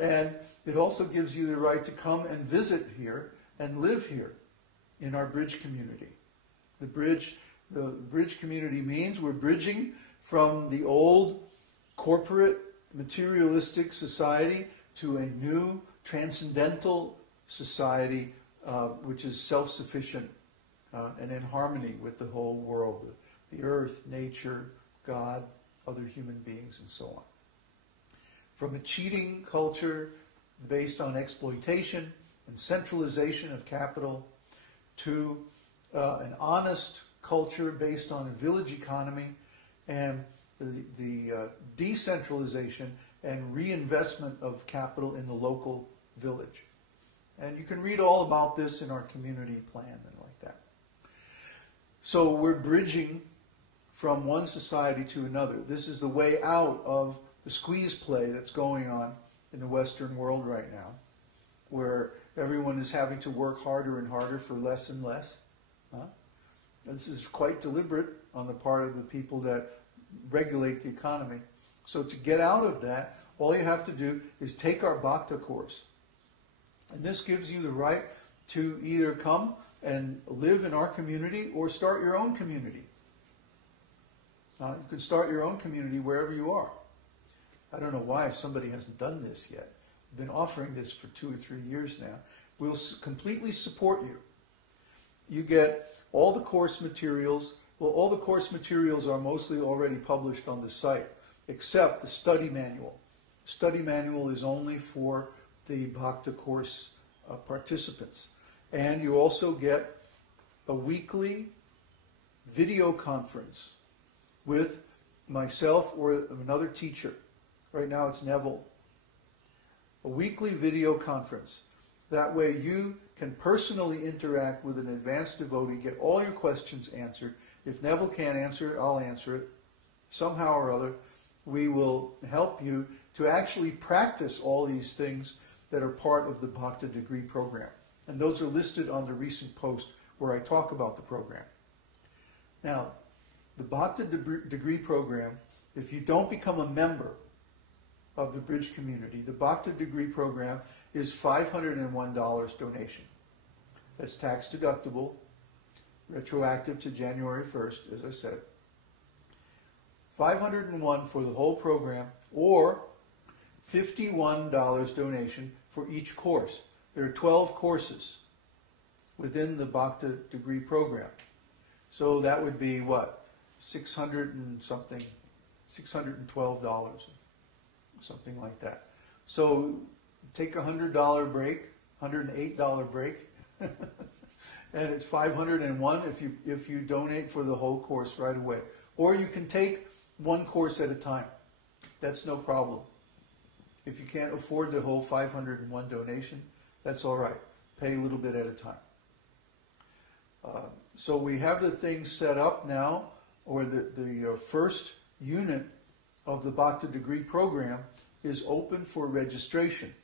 And it also gives you the right to come and visit here and live here in our bridge community. The bridge community means we're bridging from the old corporate materialistic society to a new transcendental society which is self-sufficient and in harmony with the whole world, the earth, nature, God, other human beings, and so on. From a cheating culture based on exploitation and centralization of capital to an honest culture based on a village economy and the decentralization and reinvestment of capital in the local village. And you can read all about this in our community plan and like that. So we're bridging from one society to another. This is the way out of the squeeze play that's going on in the Western world right now, where everyone is having to work harder and harder for less and less. This is quite deliberate on the part of the people that regulate the economy. So to get out of that, all you have to do is take our Bhakti course. And this gives you the right to either come and live in our community or start your own community. You can start your own community wherever you are. I don't know why somebody hasn't done this yet. I've been offering this for 2 or 3 years now. We'll completely support you. You get all the course materials. Well, all the course materials are mostly already published on the site, except the study manual. The study manual is only for the Bhakti course participants. And you also get a weekly video conference with myself or another teacher. Right now it's Neville. A weekly video conference. That way you can personally interact with an advanced devotee, get all your questions answered. If Neville can't answer it, I'll answer it. Somehow or other, we will help you to actually practice all these things that are part of the Bhakti degree program. And those are listed on the recent post where I talk about the program. Now, the Bhakti degree program, if you don't become a member of the Bridge community, the Bhakti degree program is $501 donation. That's tax deductible, retroactive to January 1st, as I said. $501 for the whole program, or $51 donation for each course. There are 12 courses within the Bhakti degree program. So that would be what? $600 and something, $612, something like that. So take a $100 break, $108 break, and it's $501 if you donate for the whole course right away. Or you can take one course at a time. That's no problem. If you can't afford the whole 501 donation, that's all right. Pay a little bit at a time. So we have the thing set up now, or the first unit of the Bhakti degree program is open for registration.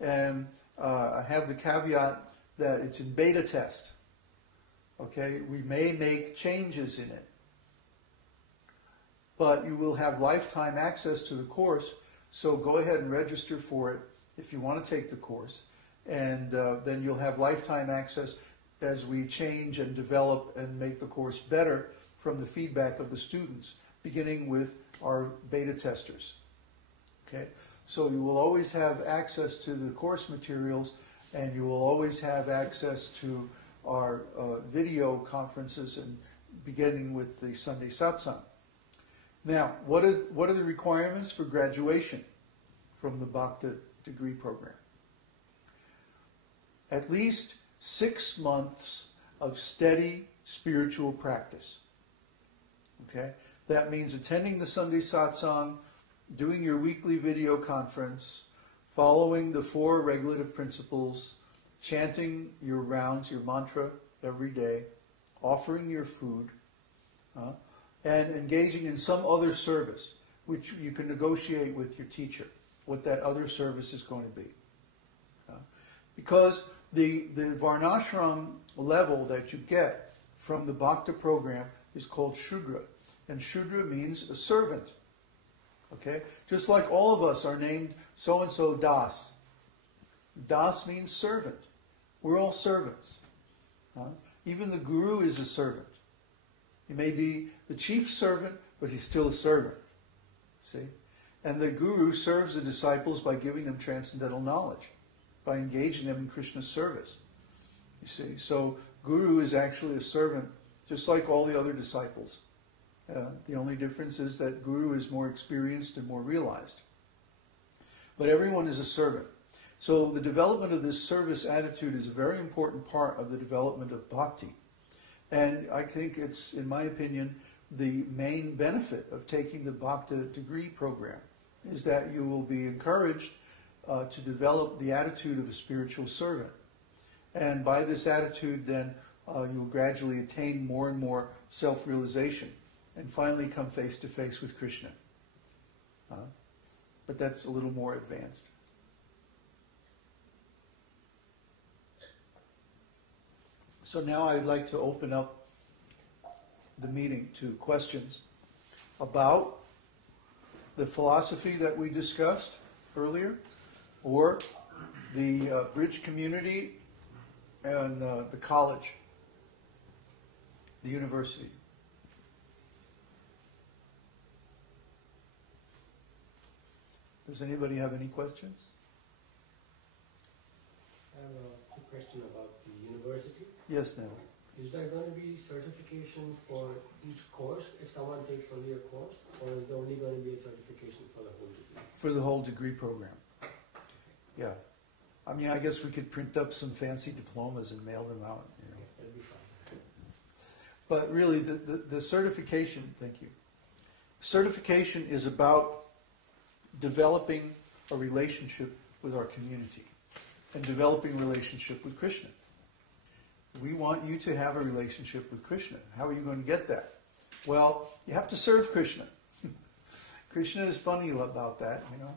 And I have the caveat that it's in beta test. Okay, we may make changes in it. But you will have lifetime access to the course, so go ahead and register for it if you want to take the course. And then you'll have lifetime access as we change and develop and make the course better from the feedback of the students, beginning with our beta testers. Okay, so you will always have access to the course materials, and you will always have access to our video conferences, and beginning with the Sunday Satsang. Now, what are the requirements for graduation from the Bhakti degree program? At least 6 months of steady spiritual practice. Okay? That means attending the Sunday Satsang, doing your weekly video conference, following the 4 regulative principles, chanting your rounds, your mantra every day, offering your food, and engaging in some other service, which you can negotiate with your teacher, what that other service is going to be. Because the varnashram level that you get from the Bhakti program is called Shudra. And Shudra means a servant. Okay? Just like all of us are named so-and-so Das. Das means servant. We're all servants. Even the guru is a servant. He may be the chief servant, but he's still a servant. See? And the guru serves the disciples by giving them transcendental knowledge, by engaging them in Krishna's service. You see? So guru is actually a servant, just like all the other disciples. The only difference is that guru is more experienced and more realized. But everyone is a servant. So the development of this service attitude is a very important part of the development of bhakti. And I think it's, in my opinion, the main benefit of taking the bhakti degree program is that you will be encouraged to develop the attitude of a spiritual servant. And by this attitude, then, you'll gradually attain more and more self-realization and finally come face to face with Krishna. But that's a little more advanced. So now I'd like to open up the meeting to questions about the philosophy that we discussed earlier, or the bridge community and the college, the university. Does anybody have any questions? I have a quick question about the university. Yes, Neil. Is there going to be certification for each course if someone takes only a course, or is there only going to be a certification for the whole degree? For the whole degree program. Yeah. I mean, I guess we could print up some fancy diplomas and mail them out. You know. That'd be fine. But really, the certification, thank you. Certification is about developing a relationship with our community and developing a relationship with Krishna. We want you to have a relationship with Krishna. How are you going to get that? Well, you have to serve Krishna. Krishna is funny about that, you know.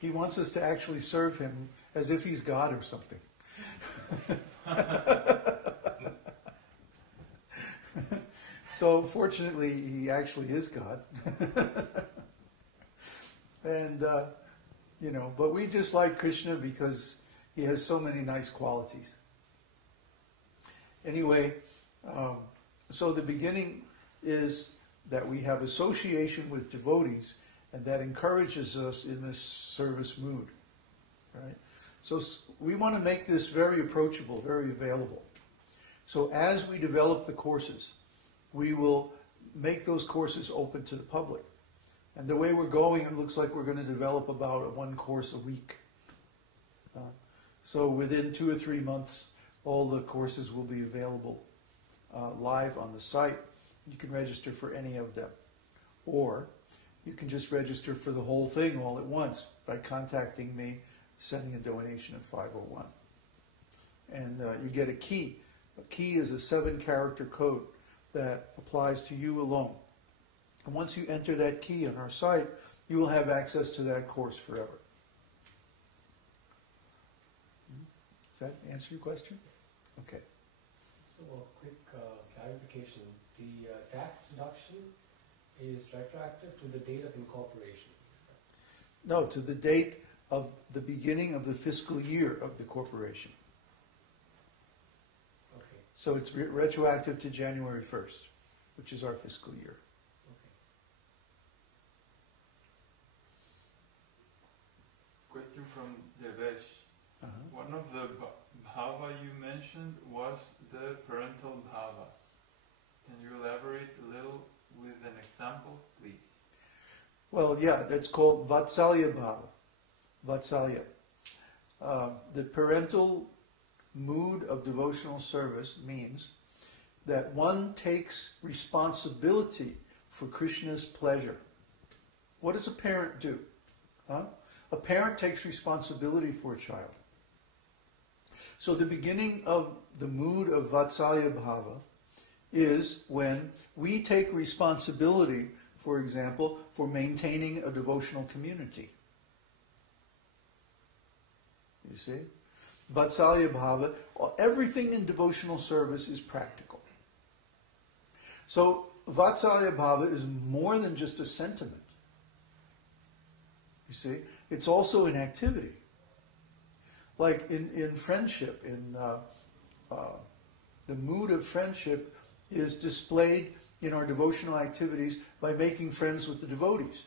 He wants us to actually serve him as if he's God or something. So fortunately, he actually is God. And, you know, but we just like Krishna because he has so many nice qualities. Anyway, so the beginning is that we have association with devotees, and that encourages us in this service mood, right? So we want to make this very approachable, very available. So as we develop the courses, we will make those courses open to the public. And the way we're going, it looks like we're going to develop about one course a week. So within 2 or 3 months, all the courses will be available live on the site. You can register for any of them. Or you can just register for the whole thing all at once by contacting me, sending a donation of 501. And you get a key. A key is a 7-character code that applies to you alone. And once you enter that key on our site, you will have access to that course forever. Does that answer your question? Okay. So a quick clarification. The tax deduction is retroactive to the date of incorporation. No, to the date of the beginning of the fiscal year of the corporation. Okay. So it's retroactive to January 1st, which is our fiscal year. Okay. Question from Devesh. One of the bhāva you mentioned was the parental bhāva. Can you elaborate a little with an example, please? Well, yeah, that's called vatsalya bhāva. Vatsalya. The parental mood of devotional service means that one takes responsibility for Krishna's pleasure. What does a parent do? A parent takes responsibility for a child. So the beginning of the mood of vatsalya bhāva is when we take responsibility, for example, for maintaining a devotional community. You see? Vatsalya bhāva, everything in devotional service is practical. So Vatsalya bhāva is more than just a sentiment. You see? It's also an activity. Like in friendship, the mood of friendship is displayed in our devotional activities by making friends with the devotees,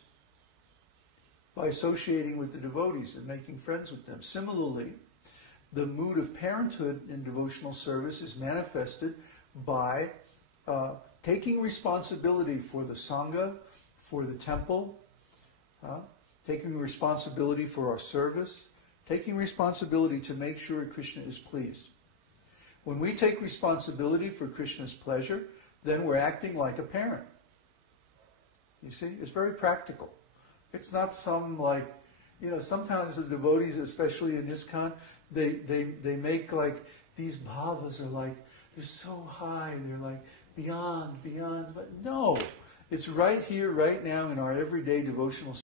by associating with the devotees and making friends with them. Similarly, the mood of parenthood in devotional service is manifested by taking responsibility for the Sangha, for the temple, taking responsibility for our service, taking responsibility to make sure Krishna is pleased. When we take responsibility for Krishna's pleasure, then we're acting like a parent. You see, it's very practical. It's not some like, sometimes the devotees, especially in ISKCON, they make like, these bhavas are like, they're so high, they're like beyond, but no. It's right here, right now in our everyday devotional